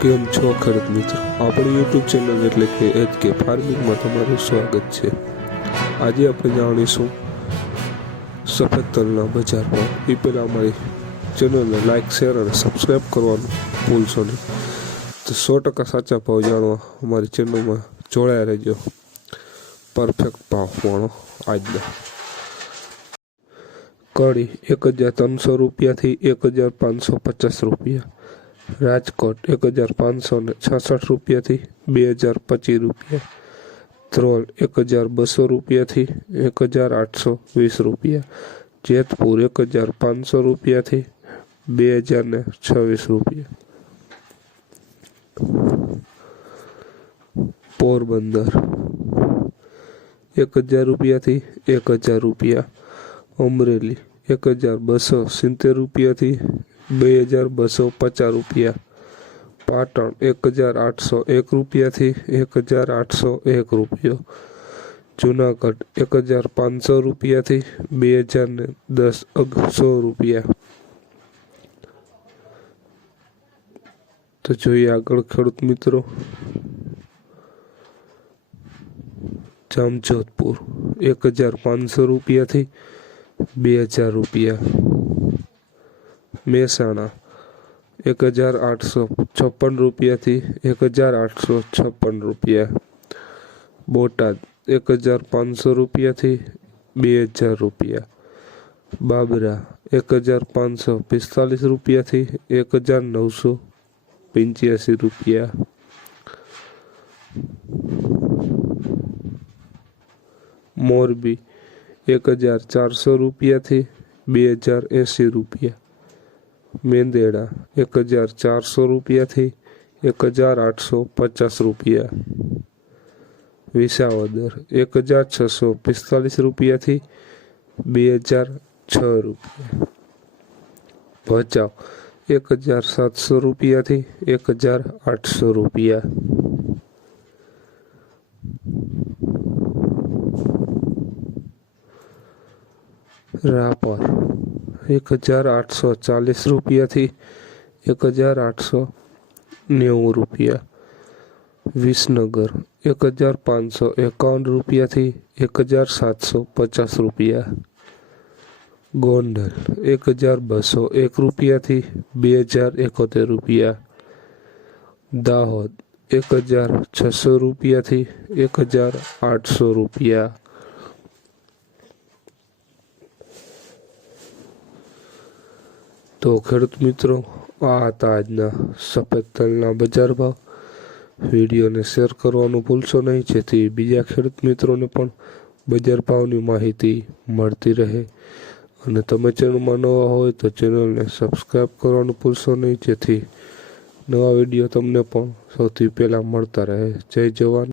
કેમ છો ખેડૂત મિત્રો? આપણી યુટ્યુબ ચેનલ એટલે કે એચ કે ફાર્મિંગમાં તમારું સ્વાગત છે. આજે આપણે જાણીશું સફેદ તલના બજાર એ પહેલાં અમારી ચેનલને લાઇક શેર અને સબસ્ક્રાઈબ કરવાનું ભૂલશો નહીં. તો સો ટકા સાચા ભાવ જાણવા અમારી ચેનલમાં જોડાયા રહેજો. પરફેક્ટ ભાવ માણો આજના. કડી એક હજાર ત્રણસો રૂપિયાથી એક હજાર પાંચસો પચાસ રૂપિયા. રાજકોટ એક હજાર પાંચસો ને છાસઠ રૂપિયાથી બે હજાર પચીસ રૂપિયા ધ્રોલ એક હજાર બસો રૂપિયાથી એક હજાર આઠસો વીસ રૂપિયા જેતપુર એક હજાર પાંચસો રૂપિયાથી બે હજાર ને છવ્વીસ રૂપિયા પોરબંદર એક હજાર રૂપિયાથી એક હજાર રૂપિયા અમરેલી એક હજાર બસો સિત્તેર રૂપિયાથી બે હજાર બસો પચાસ રૂપિયા પાટણ એક હજાર આઠસો એક રૂપિયાથી એક હજાર આઠસો એક રૂપિયો જુનાગઢ એક હજાર પાંચસો રૂપિયાથી બે હજાર ને દસ સો રૂપિયા તો જોઈએ આગળ ખેડૂત મિત્રો જામજોધપુર એક હજાર પાંચસો રૂપિયાથી બે હજાર રૂપિયા મહેસાણા એક હજાર આઠસો છપ્પન રૂપિયાથી એક હજાર આઠસો છપ્પન રૂપિયા બોટાદ એક હજાર પાંચસો રૂપિયાથી બે હજાર રૂપિયા બાબરા એક હજાર પાંચસો પિસ્તાલીસ રૂપિયાથી એક હજાર નવસો પંચ્યાસી રૂપિયા મોરબી એક હજાર ચારસો રૂપિયાથી બે હજાર એંસી રૂપિયા મેંદેડા એક હજાર ચારસો રૂપિયાથી એક હજાર આઠસો પચાસ રૂપિયા વિસાવદર એક હજાર છસો પિસ્તાલીસ રૂપિયાથી બે હજાર છ રૂપિયા ભચાઉ એક હજાર સાતસો રૂપિયાથી એક હજાર આઠસો રૂપિયા રાપર એક હજાર આઠસો ચાલીસ રૂપિયાથી એક હજાર આઠસો નેવું રૂપિયા વિસનગર એક હજાર પાંચસો એકાવન રૂપિયાથી એક હજાર સાતસો પચાસ રૂપિયા ગોંડલ એક હજાર બસો એક રૂપિયાથી બે હજાર એકોતેર રૂપિયા દાહોદ એક હજાર છસો રૂપિયાથી એક હજાર આઠસો રૂપિયા તો ખેડૂત મિત્રો, આ હતા આજના સફેદ તલના બજાર ભાવ. વિડીયોને શેર કરવાનું ભૂલશો નહીં, જેથી બીજા ખેડૂત મિત્રોને પણ બજાર ભાવની માહિતી મળતી રહે. અને તમે ચેનલમાં નવા હોય તો ચેનલને સબસ્ક્રાઈબ કરવાનું ભૂલશો નહીં, જેથી નવા વીડિયો તમને પણ સૌથી પહેલાં મળતા રહે. જય જવાન.